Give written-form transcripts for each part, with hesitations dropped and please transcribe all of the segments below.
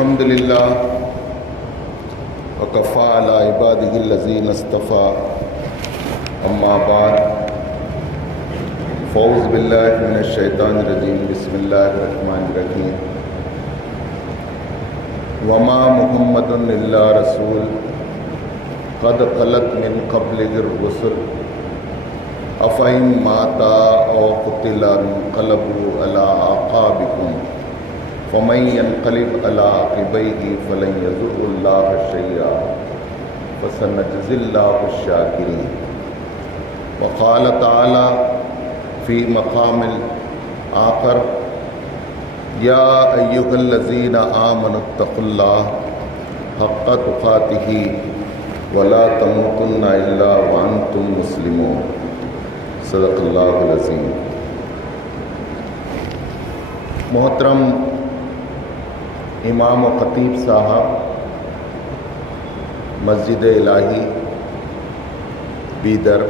الحمد للہ وکفی علی عبادہ الذین اصطفی اما بعد فاعوذ باللہ من الشیطان الرجیم بسم اللہ الرحمن الرحیم وما محمد الا رسول قد خلت من قبلہ الرسل افإن مات او قتل انقلبوا علی اعقابکم فمن ينقلب على عقبيه فلن يضر الله شيئا فسنجزي الله الشاكرين وقال تعالى في مقام آخر يا أيها الذين آمنوا اتقوا الله حق تقاته ولا تموتن إلا وأنتم مسلمون صدق الله العظيم. محترم امام و خطیب صاحب مسجد الہی بیدر،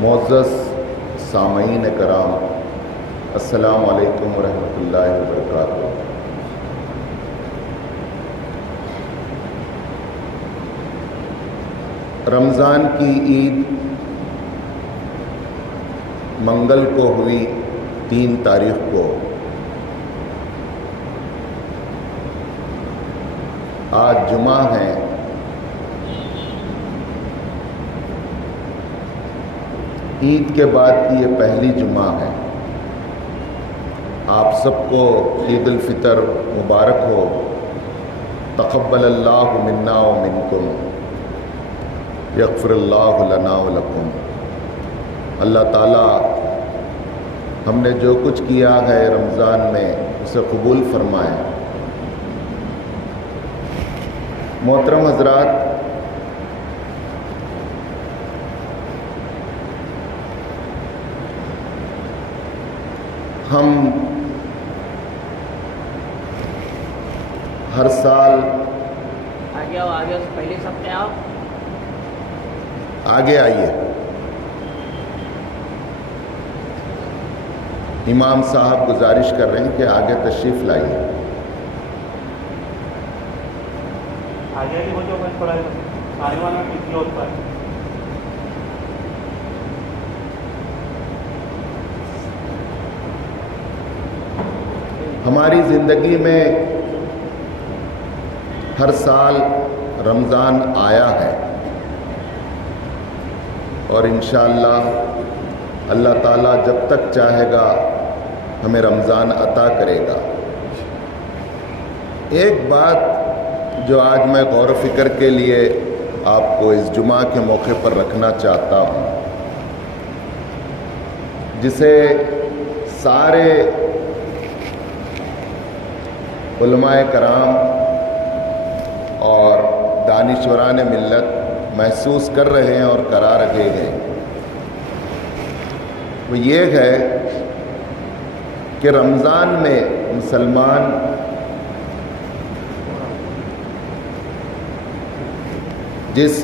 معزز سامعین کرام، السلام علیکم ورحمۃ اللہ وبرکاتہ. رمضان کی عید منگل کو ہوئی 3 تاریخ کو. آج جمعہ ہے. عید کے بعد کی یہ پہلی جمعہ ہے. آپ سب کو عید الفطر مبارک ہو. تقبل اللہ منا و منکم، یغفر اللہ لنا و لکم. اللہ تعالیٰ ہم نے جو کچھ کیا ہے رمضان میں اسے قبول فرمائے. محترم حضرات، ہم ہر سال آگے پہلے سب سے آؤ، آگے آئیے. امام صاحب گزارش کر رہے ہیں کہ آگے تشریف لائیے. آگے ہو جو بس تھوڑا ساریوان میں کسی اور پر ہماری زندگی میں ہر سال رمضان آیا ہے اور انشاءاللہ اللہ تعالیٰ جب تک چاہے گا ہمیں رمضان عطا کرے گا. ایک بات جو آج میں غور و فکر کے لیے آپ کو اس جمعہ کے موقع پر رکھنا چاہتا ہوں، جسے سارے علماء کرام اور دانشوران ملت محسوس کر رہے ہیں اور کرا رہے ہیں، وہ یہ ہے کہ رمضان میں مسلمان جس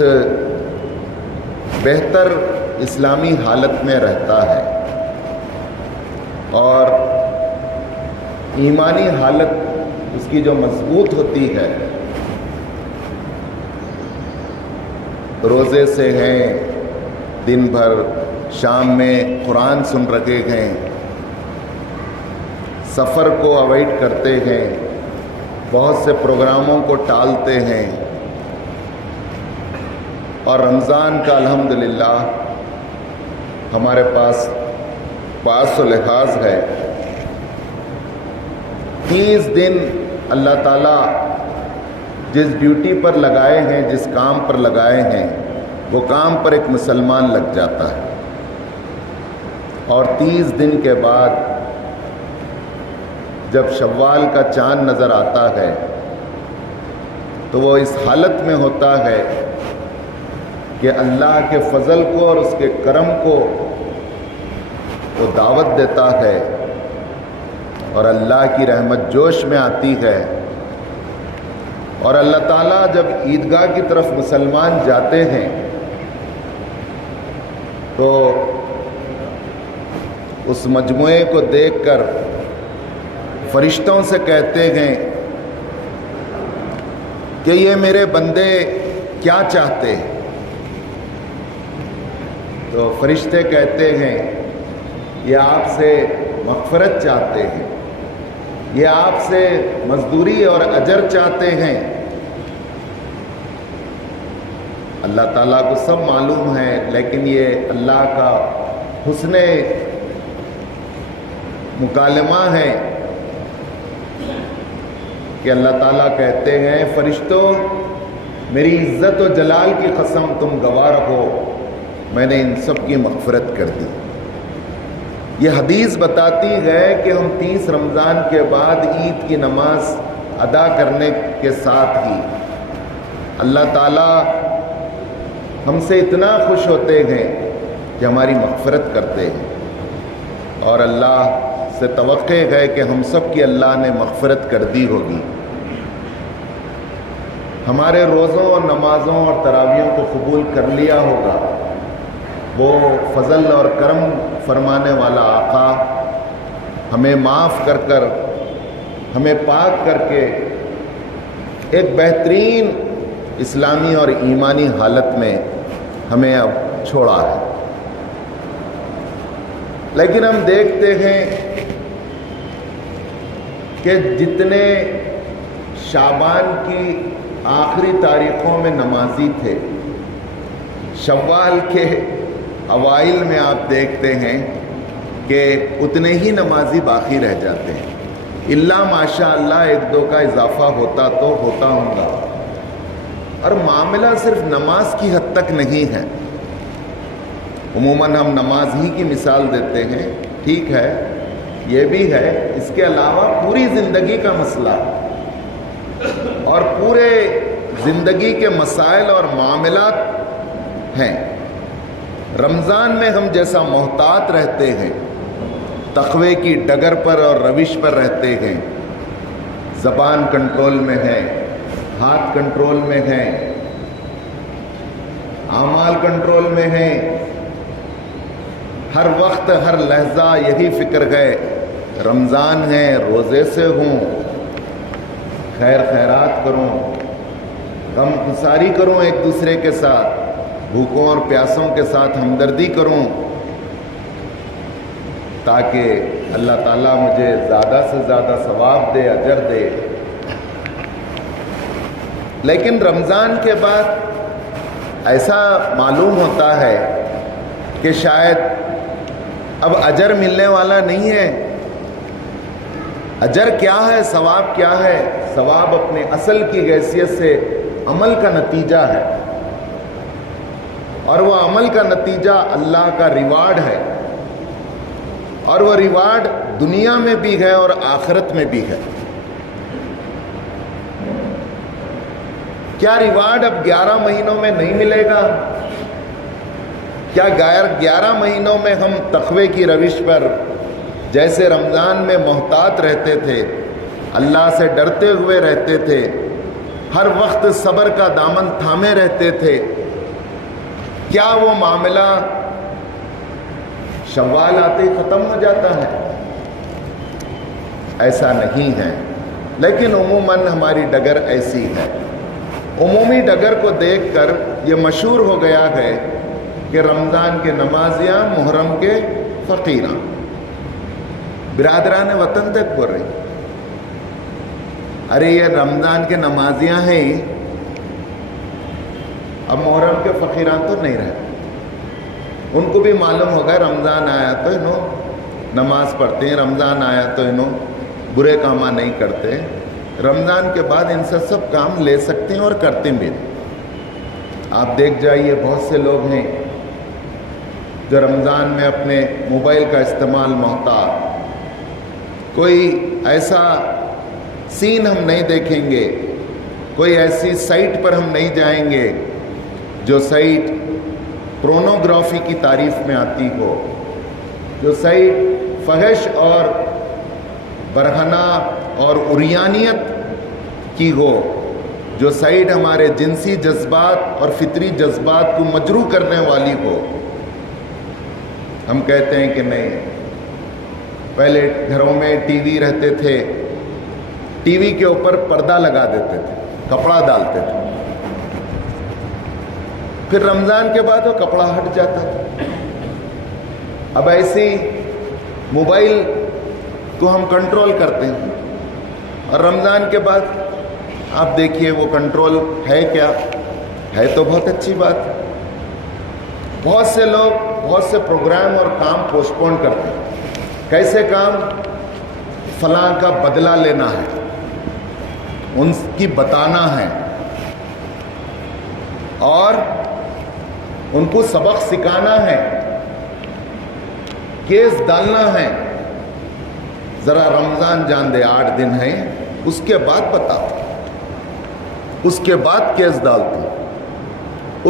بہتر اسلامی حالت میں رہتا ہے اور ایمانی حالت اس کی جو مضبوط ہوتی ہے، روزے سے ہیں، دن بھر شام میں قرآن سن رہے ہیں، سفر کو اوائڈ کرتے ہیں، بہت سے پروگراموں کو ٹالتے ہیں، اور رمضان کا الحمدللہ ہمارے پاس و لحاظ ہے. 30 دن اللہ تعالیٰ جس ڈیوٹی پر لگائے ہیں، جس کام پر لگائے ہیں، وہ کام پر ایک مسلمان لگ جاتا ہے. اور 30 دن کے بعد جب شوال کا چاند نظر آتا ہے تو وہ اس حالت میں ہوتا ہے کہ اللہ کے فضل کو اور اس کے کرم کو وہ دعوت دیتا ہے اور اللہ کی رحمت جوش میں آتی ہے. اور اللہ تعالیٰ جب عیدگاہ کی طرف مسلمان جاتے ہیں تو اس مجموعے کو دیکھ کر فرشتوں سے کہتے ہیں کہ یہ میرے بندے کیا چاہتے ہیں؟ تو فرشتے کہتے ہیں یہ آپ سے مغفرت چاہتے ہیں، یہ آپ سے مزدوری اور اجر چاہتے ہیں۔ اللہ تعالیٰ کو سب معلوم ہے، لیکن یہ اللہ کا حسن مکالمہ ہے کہ اللہ تعالیٰ کہتے ہیں فرشتوں میری عزت و جلال کی قسم تم گواہ رہو، میں نے ان سب کی مغفرت کر دی۔ یہ حدیث بتاتی ہے کہ ہم 30 رمضان کے بعد عید کی نماز ادا کرنے کے ساتھ ہی اللہ تعالیٰ ہم سے اتنا خوش ہوتے ہیں کہ ہماری مغفرت کرتے ہیں، اور اللہ سے توقع ہے کہ ہم سب کی اللہ نے مغفرت کر دی ہوگی۔ ہمارے روزوں اور نمازوں اور تراویحوں کو قبول کر لیا ہوگا۔ وہ فضل اور کرم فرمانے والا آقا ہمیں معاف کر کر، ہمیں پاک کر کے ایک بہترین اسلامی اور ایمانی حالت میں ہمیں اب چھوڑا ہے۔ لیکن ہم دیکھتے ہیں کہ جتنے شعبان کی آخری تاریخوں میں نمازی تھے، شوال کے اوائل میں آپ دیکھتے ہیں کہ اتنے ہی نمازی باقی رہ جاتے ہیں، الا ماشاء اللہ 1-2 کا اضافہ ہوتا تو ہوتا ہوں گا۔ اور معاملہ صرف نماز کی حد تک نہیں ہے۔ عموماً ہم نماز ہی کی مثال دیتے ہیں، ٹھیک ہے یہ بھی ہے، اس کے علاوہ پوری زندگی کا مسئلہ اور پورے زندگی کے مسائل اور معاملات ہیں۔ رمضان میں ہم جیسا محتاط رہتے ہیں، تقوی کی ڈگر پر اور روش پر رہتے ہیں، زبان کنٹرول میں ہے، ہاتھ کنٹرول میں ہیں، اعمال کنٹرول میں ہیں، ہر وقت ہر لحظہ یہی فکر ہے رمضان ہے، روزے سے ہوں، خیر خیرات کروں، غم گساری کروں ایک دوسرے کے ساتھ، بھوکوں اور پیاسوں کے ساتھ ہمدردی کروں، تاکہ اللہ تعالیٰ مجھے زیادہ سے زیادہ ثواب دے، اجر دے۔ لیکن رمضان کے بعد ایسا معلوم ہوتا ہے کہ شاید اب اجر ملنے والا نہیں ہے۔ اجر کیا ہے، ثواب کیا ہے؟ ثواب اپنے اصل کی حیثیت سے عمل کا نتیجہ ہے، اور وہ عمل کا نتیجہ اللہ کا ریوارڈ ہے، اور وہ ریوارڈ دنیا میں بھی ہے اور آخرت میں بھی ہے۔ کیا ریوارڈ اب 11 مہینوں میں نہیں ملے گا؟ کیا 11 مہینوں میں ہم تقوی کی روش پر جیسے رمضان میں محتاط رہتے تھے، اللہ سے ڈرتے ہوئے رہتے تھے، ہر وقت صبر کا دامن تھامے رہتے تھے، کیا وہ معاملہ شوال آتے ہی ختم ہو جاتا ہے؟ ایسا نہیں ہے، لیکن عموماً ہماری ڈگر ایسی ہے۔ عمومی ڈگر کو دیکھ کر یہ مشہور ہو گیا ہے کہ رمضان کے نمازیاں، محرم کے فقیراں، برادران وطن تک بول رہی ارے یہ رمضان کے نمازیاں ہیں، اب محرم کے فقیران تو نہیں رہے۔ ان کو بھی معلوم ہوگا رمضان آیا تو انہوں نماز پڑھتے ہیں، رمضان آیا تو انہوں برے کامہ نہیں کرتے، رمضان کے بعد ان سے سب کام لے سکتے ہیں اور کرتے بھی۔ آپ دیکھ جائیے بہت سے لوگ ہیں جو رمضان میں اپنے موبائل کا استعمال محتاط، کوئی ایسا سین ہم نہیں دیکھیں گے، کوئی ایسی سائٹ پر ہم نہیں جائیں گے جو سائٹ پورنوگرافی کی تعریف میں آتی ہو، جو سائٹ فحش اور برہنہ اور عریانیت کی ہو، جو سائٹ ہمارے جنسی جذبات اور فطری جذبات کو مجروح کرنے والی ہو۔ ہم کہتے ہیں کہ نہیں، پہلے گھروں میں ٹی وی رہتے تھے، ٹی وی کے اوپر پردہ لگا دیتے تھے، کپڑا ڈالتے تھے، پھر رمضان کے بعد وہ کپڑا ہٹ جاتا تھا۔ اب ایسی موبائل کو ہم کنٹرول کرتے ہیں، اور رمضان کے بعد آپ دیکھیے وہ کنٹرول ہے کیا ہے، تو بہت اچھی بات ہے۔ بہت سے لوگ بہت سے پروگرام اور کام پوسٹ پون کرتے ہیں۔ کیسے کام؟ فلاں کا بدلہ لینا ہے، ان کی بتانا ہے، اور ان کو سبق سکھانا ہے، کیس ڈالنا ہے۔ ذرا رمضان جان دے 8 دن ہے، اس کے بعد بتاتا، اس کے بعد کیس ڈالتا،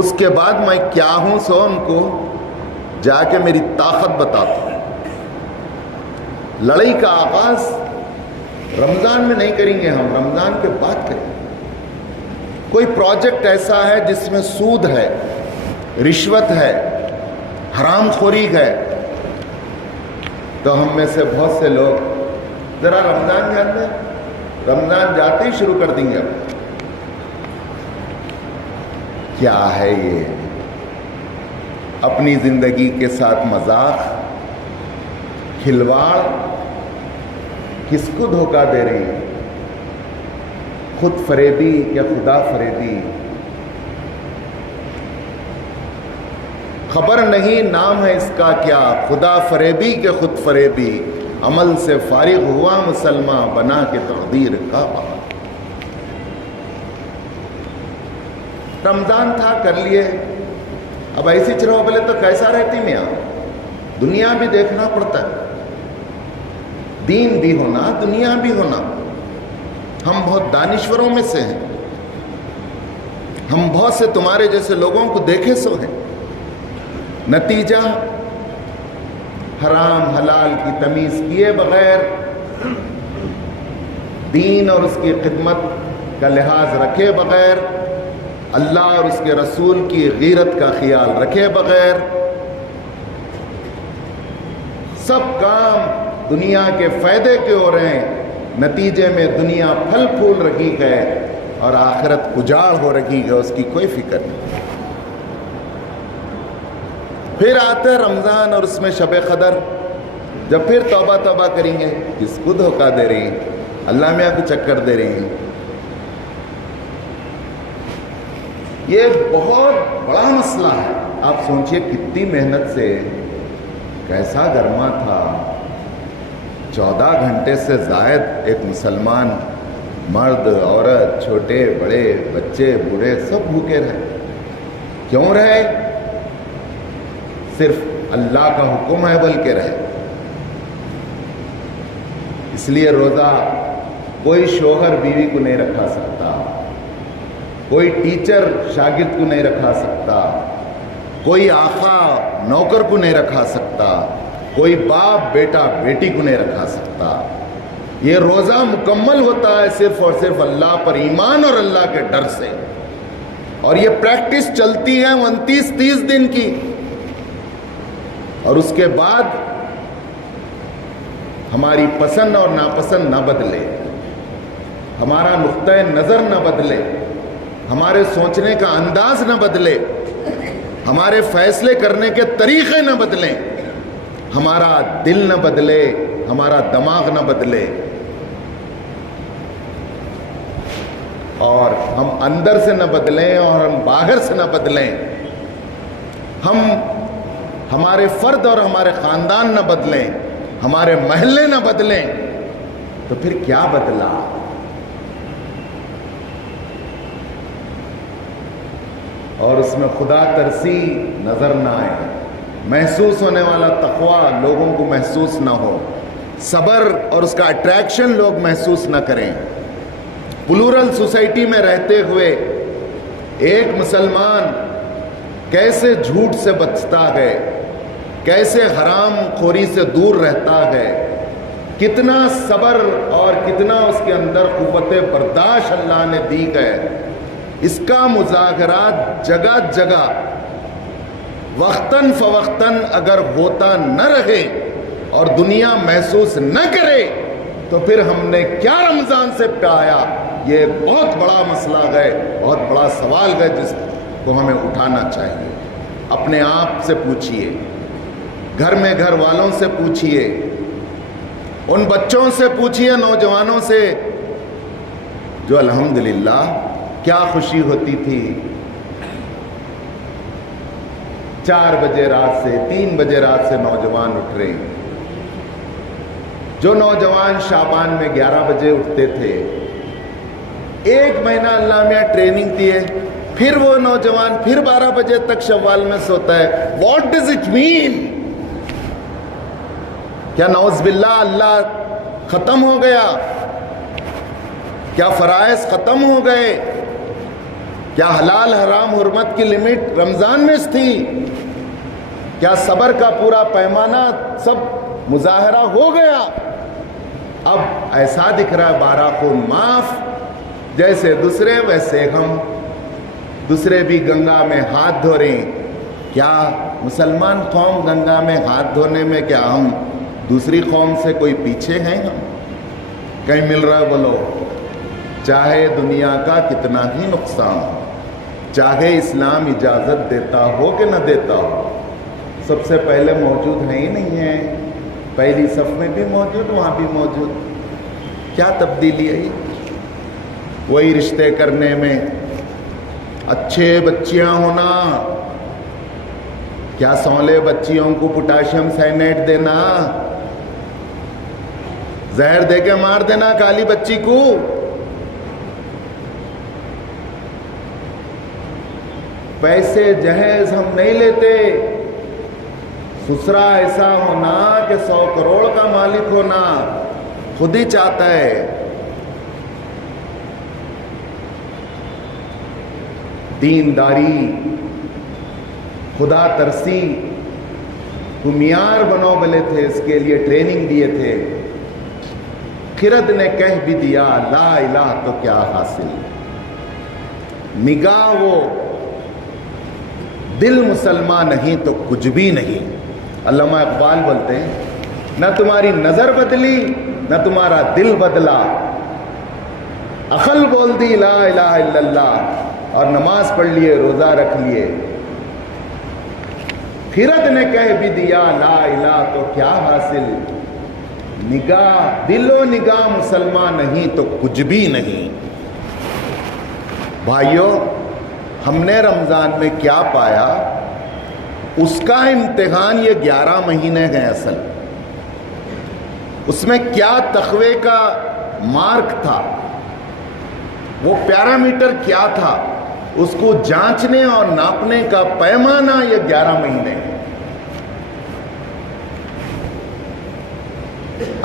اس کے بعد میں کیا ہوں سو ان کو جا کے میری طاقت بتاتا ہوں۔ لڑائی کا آغاز رمضان میں نہیں کریں گے، ہم رمضان کے بعد کریں گے۔ کوئی پروجیکٹ ایسا ہے جس میں سود ہے، رشوت ہے، حرام خوری ہے، تو ہم میں سے بہت سے لوگ ذرا رمضان جاتے ہیں، رمضان جاتے ہی شروع کر دیں گے۔ کیا ہے یہ؟ اپنی زندگی کے ساتھ مذاق، کھلواڑ، کس کو دھوکہ دے رہی ہے؟ خود فریبی یا خدا فریبی؟ خبر نہیں نام ہے اس کا کیا، خدا فریبی کے خود فریبی، عمل سے فارغ ہوا مسلمان بنا کے تقدیر کا بہا۔ رمضان تھا کر لیے، اب ایسی چرو بولے تو کیسا رہتی میاں؟ دنیا بھی دیکھنا پڑتا ہے، دین بھی ہونا، دنیا بھی ہونا۔ ہم بہت دانشوروں میں سے ہیں، ہم بہت سے تمہارے جیسے لوگوں کو دیکھے سو ہیں، نتیجہ حرام حلال کی تمیز کیے بغیر، دین اور اس کی خدمت کا لحاظ رکھے بغیر، اللہ اور اس کے رسول کی غیرت کا خیال رکھے بغیر، سب کام دنیا کے فائدے کے ہو رہے ہیں، نتیجے میں دنیا پھل پھول رہی ہے اور آخرت اجاڑ ہو رہی ہے، اس کی کوئی فکر نہیں۔ پھر آتا ہے رمضان اور اس میں شب قدر، جب پھر توبہ توبہ کریں گے، کس کو دھوکہ دے رہی ہیں؟ اللہ میاں کو چکر دے رہی ہیں۔ یہ بہت بڑا مسئلہ ہے۔ آپ سوچئے کتنی محنت سے، کیسا گرما تھا، 14 گھنٹے سے زائد ایک مسلمان مرد عورت چھوٹے بڑے بچے بوڑھے سب بھوکے رہے۔ کیوں رہے؟ صرف اللہ کا حکم ہے بلکہ رہے۔ اس لیے روزہ کوئی شوہر بیوی کو نہیں رکھا سکتا، کوئی ٹیچر شاگرد کو نہیں رکھا سکتا، کوئی آقا نوکر کو نہیں رکھا سکتا، کوئی باپ بیٹا بیٹی کو نہیں رکھا سکتا۔ یہ روزہ مکمل ہوتا ہے صرف اور صرف اللہ پر ایمان اور اللہ کے ڈر سے، اور یہ پریکٹس چلتی ہے 29-30 دن کی، اور اس کے بعد ہماری پسند اور ناپسند نہ بدلے، ہمارا نقطۂ نظر نہ بدلے، ہمارے سوچنے کا انداز نہ بدلے، ہمارے فیصلے کرنے کے طریقے نہ بدلیں، ہمارا دل نہ بدلے، ہمارا دماغ نہ بدلے، اور ہم اندر سے نہ بدلیں اور ہم باہر سے نہ بدلیں، ہم ہمارے فرد اور ہمارے خاندان نہ بدلیں، ہمارے محلے نہ بدلیں، تو پھر کیا بدلا؟ اور اس میں خدا ترسی نظر نہ آئے، محسوس ہونے والا تقویٰ لوگوں کو محسوس نہ ہو، صبر اور اس کا اٹریکشن لوگ محسوس نہ کریں۔ پلورل سوسائٹی میں رہتے ہوئے ایک مسلمان کیسے جھوٹ سے بچتا ہے، کیسے حرام خوری سے دور رہتا ہے، کتنا صبر اور کتنا اس کے اندر قوت برداشت اللہ نے دی ہے، اس کا مظاہرات جگہ جگہ وقتاً فوقتاً اگر ہوتا نہ رہے اور دنیا محسوس نہ کرے تو پھر ہم نے کیا رمضان سے پایا؟ یہ ایک بہت بڑا مسئلہ ہے، بہت بڑا سوال ہے جس کو ہمیں اٹھانا چاہیے۔ اپنے آپ سے پوچھئے، گھر میں گھر والوں سے پوچھئے، ان بچوں سے پوچھئے، نوجوانوں سے جو الحمدللہ کیا خوشی ہوتی تھی 4 بجے رات سے 3 بجے رات سے نوجوان اٹھ رہے ہیں۔ جو نوجوان شعبان میں 11 بجے اٹھتے تھے، 1 مہینہ اللہ میاں ٹریننگ دیے، پھر وہ نوجوان پھر 12 بجے تک شوال میں سوتا ہے۔ What does it mean? کیا نعوذ باللہ اللہ ختم ہو گیا؟ کیا فرائض ختم ہو گئے؟ کیا حلال حرام حرمت کی لمٹ رمضان میں تھی؟ کیا صبر کا پورا پیمانہ سب مظاہرہ ہو گیا؟ اب ایسا دکھ رہا ہے 12 خون معاف، جیسے دوسرے ویسے ہم، دوسرے بھی گنگا میں ہاتھ دھو رہے ہیں۔ کیا مسلمان قوم گنگا میں ہاتھ دھونے میں کیا ہم دوسری قوم سے کوئی پیچھے ہیں؟ ہم کہیں مل رہا ہے؟ بولو، چاہے دنیا کا کتنا ہی نقصان ہو، چاہے اسلام اجازت دیتا ہو کہ نہ دیتا ہو، سب سے پہلے موجود ہے ہی نہیں ہے، پہلی صف میں بھی موجود، وہاں بھی موجود۔ کیا تبدیلی ہے؟ وہی رشتے کرنے میں اچھے بچیاں ہونا، کیا سولے بچیوں کو پوٹاشیم سائنائڈ دینا، زہر دے کے مار دینا کالی بچی کو۔ پیسے جہیز ہم نہیں لیتے، سسرا ایسا ہونا کہ 100 کروڑ کا مالک ہونا خود ہی چاہتا ہے۔ دینداری، خدا ترسی کو معیار بنو بلے تھے، اس کے لیے ٹریننگ دیے تھے۔ خرد نے کہہ بھی دیا لا الہ تو کیا حاصل، نگاہ وہ دل مسلمان نہیں تو کچھ بھی نہیں۔ علامہ اقبال بولتے ہیں نہ تمہاری نظر بدلی نہ تمہارا دل بدلا، عقل بول دی لا الہ الا اللہ اور نماز پڑھ لیے، روزہ رکھ لیے۔ خرد نے کہہ بھی دیا لا الہ تو کیا حاصل، نگاہ دل و نگاہ مسلمان نہیں تو کچھ بھی نہیں۔ بھائیو، ہم نے رمضان میں کیا پایا؟ اس کا امتحان یہ 11 مہینے گئے اصل، اس میں کیا تقوی کا مارک تھا، وہ پیرامیٹر کیا تھا، اس کو جانچنے اور ناپنے کا پیمانہ یہ 11 مہینے۔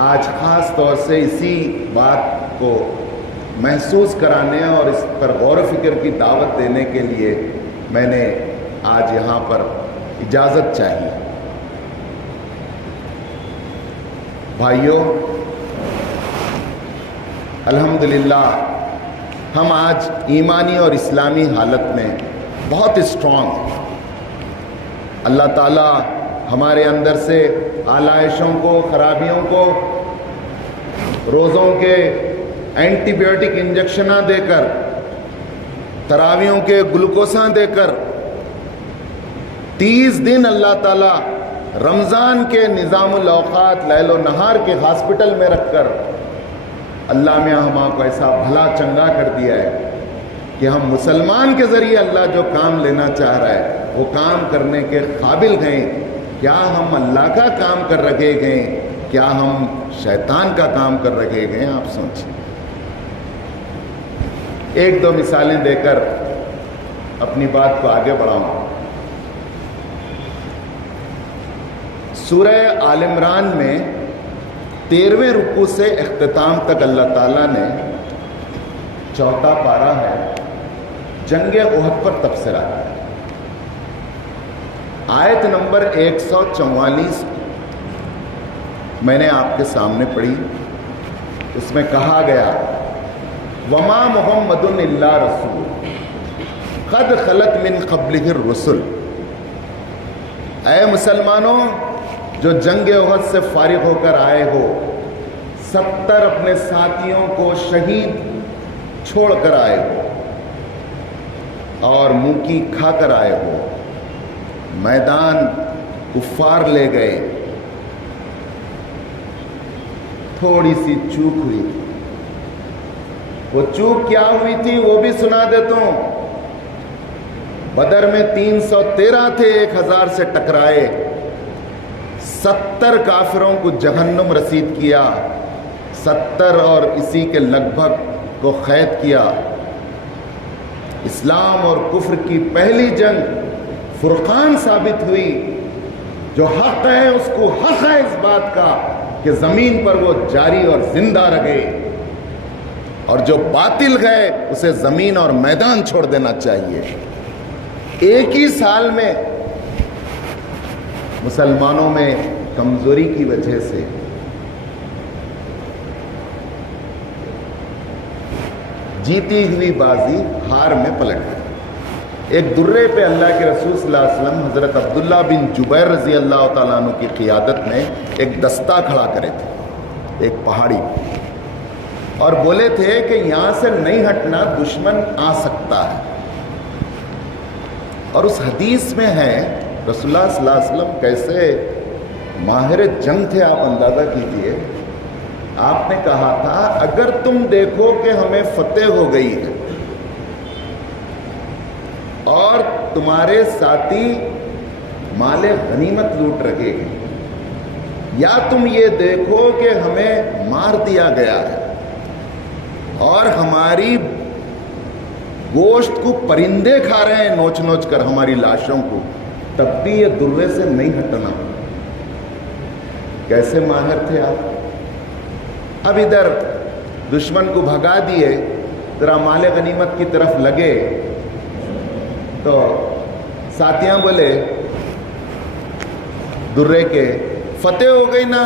آج خاص طور سے اسی بات کو محسوس کرانے اور اس پر غور و فکر کی دعوت دینے کے لیے میں نے آج یہاں پر اجازت چاہیے۔ بھائیوں، الحمدللہ ہم آج ایمانی اور اسلامی حالت میں بہت اسٹرانگ ہیں۔ اللہ تعالیٰ ہمارے اندر سے آلائشوں کو، خرابیوں کو، روزوں کے اینٹی بائیوٹک انجیکشناں دے کر، تراویوں کے گلوکوساں دے کر 30 دن اللہ تعالیٰ رمضان کے نظام الاوقات لیل و نہار کے ہاسپٹل میں رکھ کر اللہ میں ہم کو ایسا بھلا چنگا کر دیا ہے کہ ہم مسلمان کے ذریعے اللہ جو کام لینا چاہ رہا ہے وہ کام کرنے کے قابل گئے۔ کیا ہم اللہ کا کام کر رکھے گئے، کیا ہم شیطان کا کام کر رکھے گئے؟ آپ سوچیں۔ 1-2 مثالیں دے کر اپنی بات کو آگے بڑھاؤں۔ سورہ آل عمران میں 13ویں رکوع سے اختتام تک اللہ تعالیٰ نے 4 پارہ ہے، جنگ احد پر تبصرہ ہے۔ آیت نمبر 144 میں نے آپ کے سامنے پڑھی، اس میں کہا گیا وما محمد الا رسول قد خلت من قبلہ الرسل۔ اے مسلمانوں جو جنگ احد سے فارغ ہو کر آئے ہو، 70 اپنے ساتھیوں کو شہید چھوڑ کر آئے ہو اور منہ کی کھا کر آئے ہو. میدان کفار لے گئے, تھوڑی سی چوک ہوئی. وہ چوک کیا ہوئی تھی وہ بھی سنا دیتا ہوں. بدر میں 313 تھے, 1000 سے ٹکرائے, 70 کافروں کو جہنم رسید کیا, 70 اور اسی کے لگ بھگ کو قید کیا. اسلام اور کفر کی پہلی جنگ فرقان ثابت ہوئی. جو حق ہے اس کو حق ہے اس بات کا کہ زمین پر وہ جاری اور زندہ رہے, اور جو باطل ہے اسے زمین اور میدان چھوڑ دینا چاہیے. ایک ہی سال میں مسلمانوں میں کمزوری کی وجہ سے جیتی ہوئی بازی ہار میں پلٹ گئی. ایک درے پہ اللہ کے رسول صلی اللہ علیہ وسلم حضرت عبداللہ بن جبیر رضی اللہ تعالیٰ عنہ کی قیادت میں ایک دستہ کھڑا کرے تھے, ایک پہاڑی, اور بولے تھے کہ یہاں سے نہیں ہٹنا, دشمن آ سکتا ہے. اور اس حدیث میں ہے رسول اللہ صلی اللہ علیہ وسلم کیسے ماہر جنگ تھے, آپ اندازہ کیجئے. آپ نے کہا تھا اگر تم دیکھو کہ ہمیں فتح ہو گئی ہے اور تمہارے ساتھی مال غنیمت لوٹ رہے ہیں, یا تم یہ دیکھو کہ ہمیں مار دیا گیا ہے اور ہماری گوشت کو پرندے کھا رہے ہیں نوچ نوچ کر ہماری لاشوں کو, تب بھی یہ دروے سے نہیں ہٹنا. کیسے ماہر تھے آپ. اب ادھر دشمن کو بھگا دیے, ذرا مال غنیمت کی طرف لگے تو ساتھیاں بولے درے کے فتح ہو گئی نا,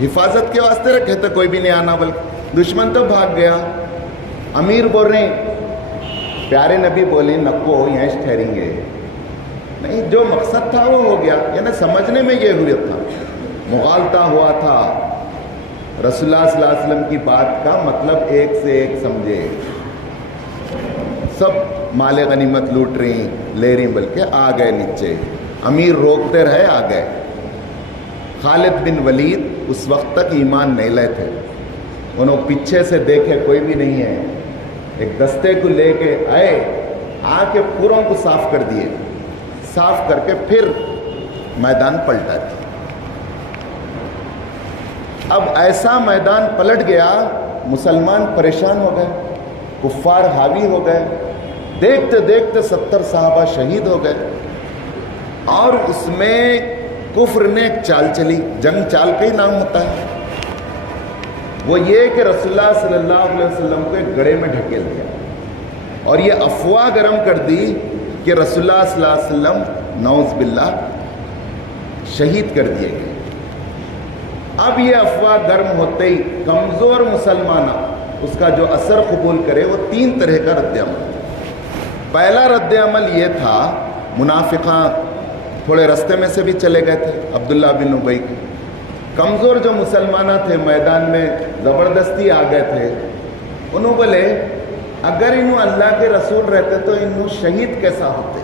حفاظت کے واسطے رکھے تھے, کوئی بھی نہیں آنا, بلکہ دشمن تو بھاگ گیا. امیر بول رہے ہیں, پیارے نبی بولے نکو یہیں ٹھہریں گے. نہیں, جو مقصد تھا وہ ہو گیا. یعنی سمجھنے میں یہ ہوئے تھا, مغالطہ ہوا تھا. رسول اللہ صلی اللہ علیہ وسلم کی بات کا مطلب ایک سے ایک سمجھے. سب مال غنیمت لوٹ رہی لے رہی, بلکہ آ گئے نیچے. امیر روکتے رہے, آ گئے. خالد بن ولید اس وقت تک ایمان نہیں لائے تھے. انہوں پیچھے سے دیکھے کوئی بھی نہیں ہے, ایک دستے کو لے کے آئے, آ کے پوروں کو صاف کر دیے. صاف کر کے پھر میدان پلٹا دیا. اب ایسا میدان پلٹ گیا, مسلمان پریشان ہو گئے, کفار حاوی ہو گئے. دیکھتے دیکھتے 70 صحابہ شہید ہو گئے. اور اس میں کفر نے ایک چال چلی, جنگ چال کا ہی نام ہوتا ہے, وہ یہ کہ رسول اللہ صلی اللہ علیہ وسلم کو ایک گڑھے میں ڈھکیل دیا, اور یہ افواہ گرم کر دی کہ رسول اللہ صلی اللہ علیہ وسلم نعوذ باللہ شہید کر دیے گئے. اب یہ افواہ گرم ہوتے ہی کمزور مسلمانہ اس کا جو اثر قبول کرے, وہ 3 طرح کا رد عمل. پہلا رد عمل یہ تھا, منافقاں تھوڑے رستے میں سے بھی چلے گئے تھے, عبداللہ بن ابی کے. کمزور جو مسلمانہ تھے میدان میں زبردستی آ گئے تھے. انہوں بولے اگر انہوں اللہ کے رسول رہتے تو انہوں شہید کیسا ہوتے.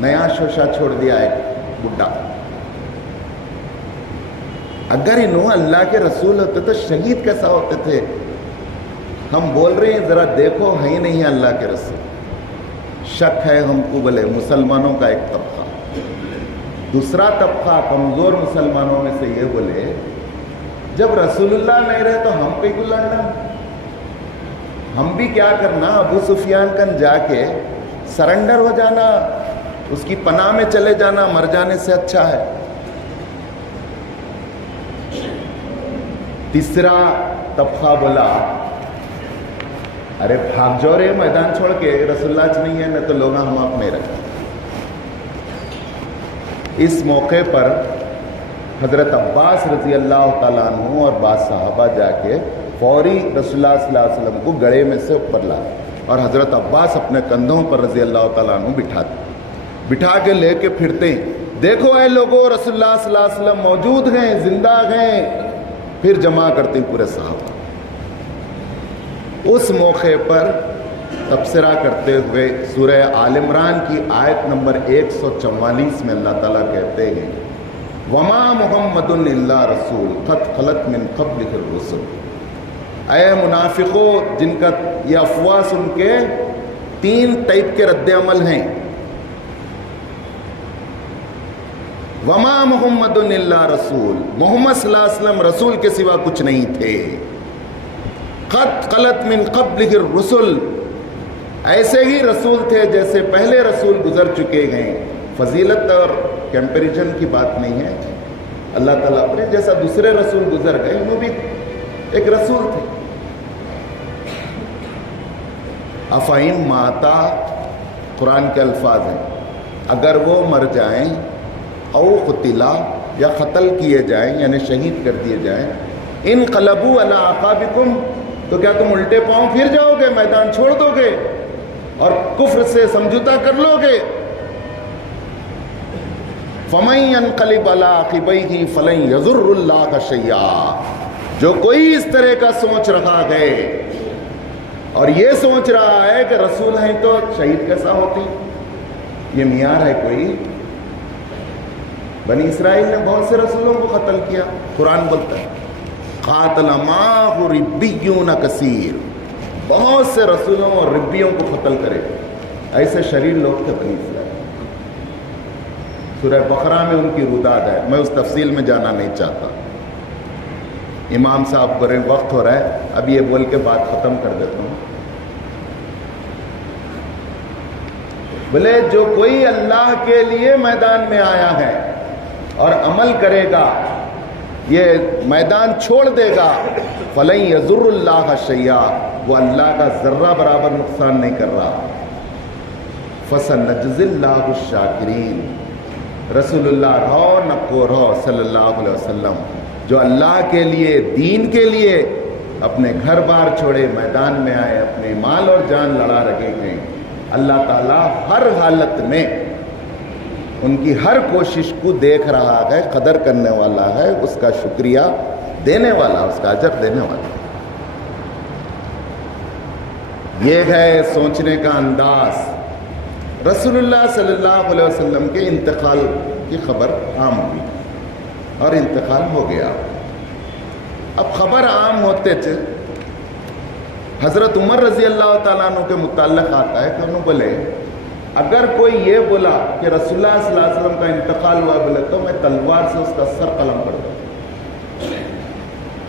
نیا شوشہ چھوڑ دیا ایک بڈھا, اگر انہوں اللہ کے رسول ہوتے تو شہید کیسا ہوتے تھے. ہم بول رہے ہیں ذرا دیکھو ہے ہی نہیں اللہ کے رسول. شک ہے ہم کو. بولے مسلمانوں کا ایک طبقہ. دوسرا طبقہ کمزور مسلمانوں میں سے یہ بولے جب رسول اللہ نہیں رہے تو ہم پہ کیوں لڑنا, ہم بھی کیا کرنا, ابو سفیان کن جا کے سرنڈر ہو جانا, اس کی پناہ میں چلے جانا, مر جانے سے اچھا ہے. تیسرا طبقہ بولا ارے بھاگ جاؤ رے میدان چھوڑ کے, رسول اللہ نہیں ہے, نہ تو لوگ ہم آپ نہیں رکھتے. اس موقع پر حضرت عباس رضی اللہ تعالیٰ عنہ اور بعض صحابہ جا کے فوری رسول اللہ صلی اللہ علیہ وسلم کو گڑھے میں سے اوپر لائے, اور حضرت عباس اپنے کندھوں پر رضی اللہ تعالیٰ عنہ بٹھا کے لے کے پھرتے ہیں. دیکھو اے لوگوں, رسول اللہ صلی اللہ علیہ وسلم موجود ہیں, زندہ ہیں. پھر جمع کرتے ہیں پورے صحابہ. اس موقع پر تبصرہ کرتے ہوئے سورہ آل عمران کی آیت نمبر 144 میں اللہ تعالیٰ کہتے ہیں وما محمد الا رسول قد خلت من قبلہ الرسل. اے منافقوں، جن کا یہ افواہ سن کے 3 ٹائپ کے رد عمل ہیں. وما محمد الا رسول، محمد صلی اللہ علیہ وسلم رسول کے سوا کچھ نہیں تھے. قد خلت من قبلہ الرسل، ایسے ہی رسول تھے جیسے پہلے رسول گزر چکے ہیں. فضیلت اور کمپیریزن کی بات نہیں ہے. اللہ تعالیٰ اپنے جیسا دوسرے رسول گزر گئے، وہ بھی ایک رسول تھے. افہیم ماتا قرآن کے الفاظ ہیں، اگر وہ مر جائیں او قتلا یا قتل کیے جائیں یعنی شہید کر دیے جائیں، انقلبوا علی اعقابکم، تو کیا تم الٹے پاؤں پھر جاؤ گے، میدان چھوڑ دو گے اور کفر سے سمجھوتا کر لو گے؟ فَمَن يَنْقَلِبْ عَلَىٰ عَقِبَيْهِ فَلَن يَضُرَّ اللَّهَ شَيْئًا. جو کوئی اس طرح کا سوچ رہا ہے اور یہ سوچ رہا ہے کہ رسول ہیں تو شہید کیسا ہوتی، یہ معیار ہے کوئی؟ بنی اسرائیل نے بہت سے رسولوں کو قتل کیا. قرآن بولتا ہے قاتل معہ ربیون کثیر، بہت سے رسولوں اور ربیوں کو قتل کرے. ایسے شریر لوگ تھے بنی اسرائیل. سورہ بقرہ میں ان کی روداد ہے، میں اس تفصیل میں جانا نہیں چاہتا. امام صاحب برے وقت ہو رہا ہے، اب یہ بول کے بات ختم کر دیتا ہوں. بولے جو کوئی اللہ کے لیے میدان میں آیا ہے اور عمل کرے گا، یہ میدان چھوڑ دے گا، فَلَن يَضُرَّ اللَّهَ شَيْئًا، وہ اللہ کا ذرہ برابر نقصان نہیں کر رہا. فَسَنَجْزِي اللَّهُ الشَّاكِرِينَ. رسول اللہ رہو نکو رہو صلی اللہ علیہ وسلم، جو اللہ کے لیے، دین کے لیے اپنے گھر بار چھوڑے میدان میں آئے، اپنے مال اور جان لڑا رکھے گئے، اللہ تعالیٰ ہر حالت میں ان کی ہر کوشش کو دیکھ رہا ہے، قدر کرنے والا ہے، اس کا شکریہ دینے والا، اس کا اجر دینے والا. یہ ہے سوچنے کا انداز. رسول اللہ صلی اللہ علیہ وسلم کے انتقال کی خبر عام ہوئی اور انتقال ہو گیا. اب خبر عام ہوتے تھے، حضرت عمر رضی اللہ تعالیٰ عنہ کے متعلق آتا ہے کہ انہوں بولے اگر کوئی یہ بولا کہ رسول اللہ صلی اللہ علیہ وسلم کا انتقال ہوا بولے تو میں تلوار سے اس کا سر قلم کر دوں.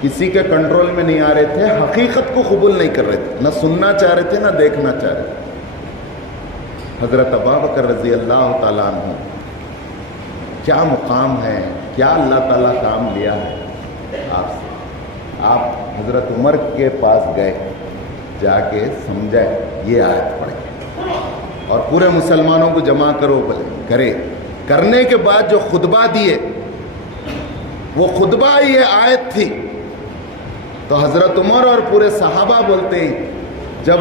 کسی کے کنٹرول میں نہیں آ رہے تھے، حقیقت کو قبول نہیں کر رہے تھے، نہ سننا چاہ رہے تھے نہ دیکھنا چاہ رہے تھے. حضرت ابوبکر رضی اللہ تعالیٰ عنہ، کیا مقام ہے، کیا اللہ تعالیٰ کام لیا ہے آپ سے. آپ حضرت عمر کے پاس گئے، جا کے سمجھے، یہ آیت پڑھے اور پورے مسلمانوں کو جمع کرو، بولے کرے. کرنے کے بعد جو خطبہ دیے وہ خطبہ یہ آیت تھی. تو حضرت عمر اور پورے صحابہ بولتے ہیں جب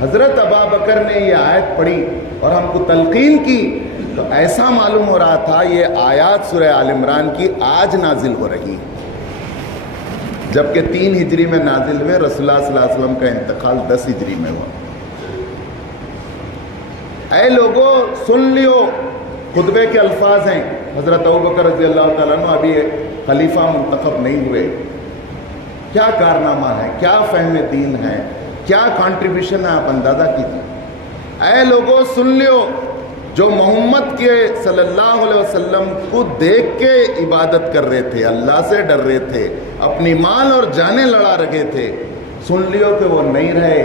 حضرت ابوبکر نے یہ آیت پڑھی اور ہم کو تلقین کی تو ایسا معلوم ہو رہا تھا یہ آیات سورہ آل عمران کی آج نازل ہو رہی، جبکہ 3 ہجری میں نازل ہوئے. رسول اللہ صلی اللہ علیہ وسلم کا انتقال 10 ہجری میں ہوا. اے لوگوں سن لیو، خطبے کے الفاظ ہیں. حضرت ابوبکر رضی اللہ تعالیٰ عنہ ابھی خلیفہ منتخب نہیں ہوئے. کیا کارنامہ ہے، کیا فہم دین ہے، کیا کنٹریبیوشن ہے، آپ اندازہ کیجیے. اے لوگوں سن لیو، جو محمد کے صلی اللہ علیہ وسلم کو دیکھ کے عبادت کر رہے تھے، اللہ سے ڈر رہے تھے، اپنی مال اور جانیں لڑا رکھے تھے، سن لیو کہ وہ نہیں رہے،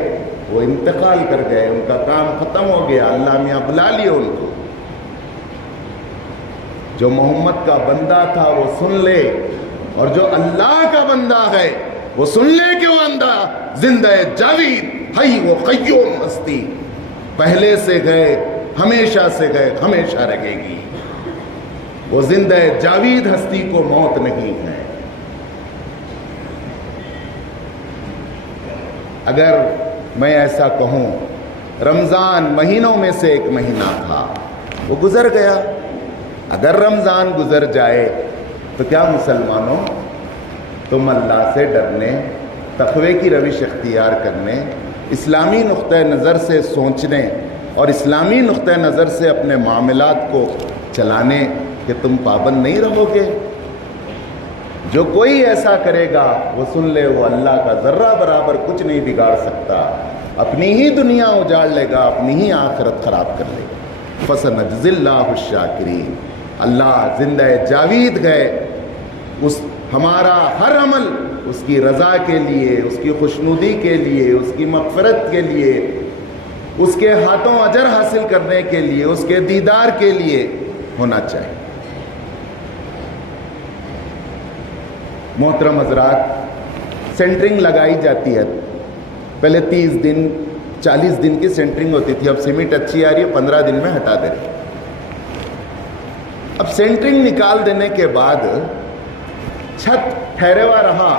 وہ انتقال کر گئے، ان کا کام ختم ہو گیا، اللہ میاں بلا لیے ان کو. جو محمد کا بندہ تھا وہ سن لے، اور جو اللہ کا بندہ ہے وہ سن لے کہ وہ بندہ زندہ جاوید حی و قیوم ہستی، پہلے سے گئے ہمیشہ سے گئے ہمیشہ رہے گی. وہ زندہ جاوید ہستی کو موت نہیں ہے. اگر میں ایسا کہوں رمضان مہینوں میں سے ایک مہینہ تھا، وہ گزر گیا. اگر رمضان گزر جائے تو کیا مسلمانوں تم اللہ سے ڈرنے، تقوی کی روش اختیار کرنے، اسلامی نقطۂ نظر سے سوچنے اور اسلامی نقطۂ نظر سے اپنے معاملات کو چلانے کہ تم پابند نہیں رہو گے. جو کوئی ایسا کرے گا وہ سن لے وہ اللہ کا ذرہ برابر کچھ نہیں بگاڑ سکتا. اپنی ہی دنیا اجاڑ لے گا, اپنی ہی آخرت خراب کر لے گا. فَسَنَجْزِي اللَّهُ الشَّاكِرِينَ. اللہ زندہ جاوید گئے, اس ہمارا ہر عمل اس کی رضا کے لیے, اس کی خوشنودی کے لیے, اس کی مغفرت کے لیے, اس کے ہاتھوں اجر حاصل کرنے کے لیے, اس کے دیدار کے لیے ہونا چاہیے. محترم حضرات, سینٹرنگ لگائی جاتی ہے. پہلے 30 دن 40 دن کی سینٹرنگ ہوتی تھی, اب سیمنٹ اچھی آ رہی ہے, 15 دن میں ہٹا دے رہے. اب سینٹرنگ نکال دینے کے بعد چھت ٹھہرے ہوا رہا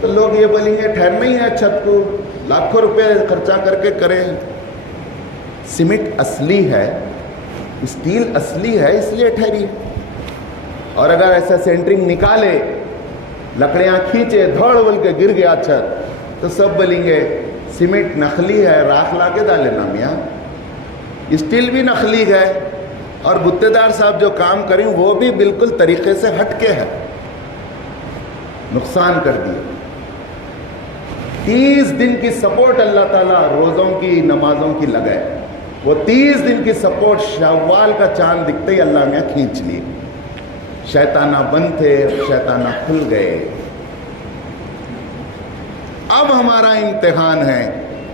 تو لوگ یہ بولیں گے ٹھہرنا ہی ہے چھت کو, لاکھوں روپے خرچہ کر کے کریں. سیمنٹ اصلی ہے, اسٹیل اصلی ہے, اس لیے ٹھہری. اور اگر ایسا سینٹرنگ نکالے, لکڑیاں کھینچے, دھوڑ بول کے گر گیا چھت, تو سب بولیں گے سیمنٹ نقلی ہے, راکھ لا کے ڈالے نا میاں. اسٹیل بھی نقلی ہے, اور بتے دار صاحب جو کام کریں وہ بھی بالکل طریقے سے ہٹ کے ہے, نقصان کر دیا. 30 دن کی سپورٹ اللہ تعالیٰ روزوں کی نمازوں کی لگائے. وہ 30 دن کی سپورٹ شوال کا چاند دکھتے ہی اللہ میاں کھینچ لیے. شیطانہ بند تھے, شیطانہ کھل گئے. اب ہمارا امتحان ہے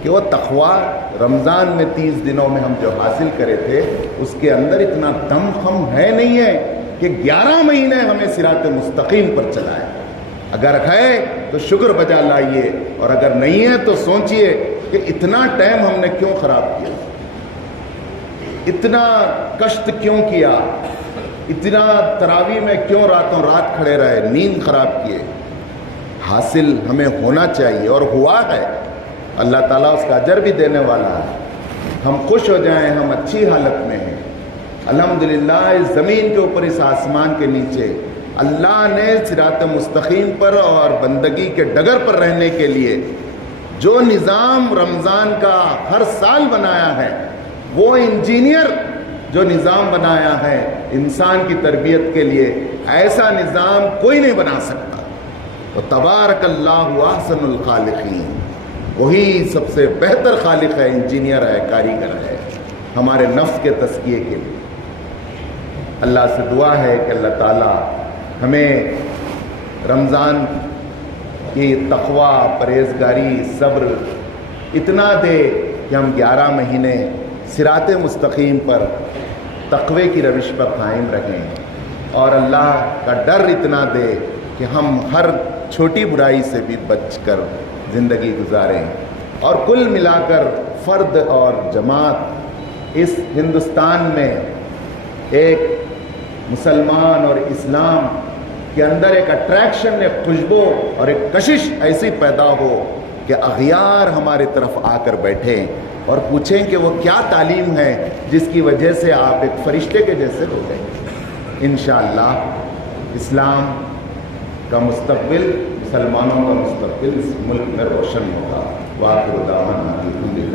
کہ وہ تقویٰ رمضان میں 30 دنوں میں ہم جو حاصل کرے تھے اس کے اندر اتنا دم خم ہے نہیں ہے کہ 11 مہینے ہمیں صراط مستقیم پر چلائے. اگر ہے تو شکر بجا لائیے, اور اگر نہیں ہے تو سوچئے کہ اتنا ٹائم ہم نے کیوں خراب کیا, اتنا کشت کیوں کیا, اتنا تراویح میں کیوں راتوں رات کھڑے رہے, نیند خراب کیے. حاصل ہمیں ہونا چاہیے, اور ہوا ہے. اللہ تعالیٰ اس کا اجر بھی دینے والا ہے. ہم خوش ہو جائیں, ہم اچھی حالت میں ہیں. الحمدللہ اس زمین کے اوپر, اس آسمان کے نیچے اللہ نے صراط مستقیم پر اور بندگی کے ڈگر پر رہنے کے لیے جو نظام رمضان کا ہر سال بنایا ہے, وہ انجینئر جو نظام بنایا ہے انسان کی تربیت کے لیے, ایسا نظام کوئی نہیں بنا سکتا. تو تبارک اللہ احسن الخالقین, وہی سب سے بہتر خالق ہے, انجینئر ہے, کاریگر ہے ہمارے نفس کے تزکیے کے لیے. اللہ سے دعا ہے کہ اللہ تعالیٰ ہمیں رمضان کی تقویٰ, پرہیزگاری, صبر اتنا دے کہ ہم 11 مہینے صراط مستقیم پر تقوی کی روش پر قائم رہیں, اور اللہ کا ڈر اتنا دے کہ ہم ہر چھوٹی برائی سے بھی بچ کر زندگی گزاریں. اور کل ملا کر فرد اور جماعت اس ہندوستان میں ایک مسلمان اور اسلام کے اندر ایک اٹریکشن, ایک خوشبو اور ایک کشش ایسی پیدا ہو کہ اغیار ہمارے طرف آ کر بیٹھیں اور پوچھیں کہ وہ کیا تعلیم ہے جس کی وجہ سے آپ ایک فرشتے کے جیسے ہو گئے. انشاءاللہ اسلام کا مستقبل, مسلمانوں کا مستقبل اس ملک میں روشن ہوگا. وآخر دعوانا الحمدللہ.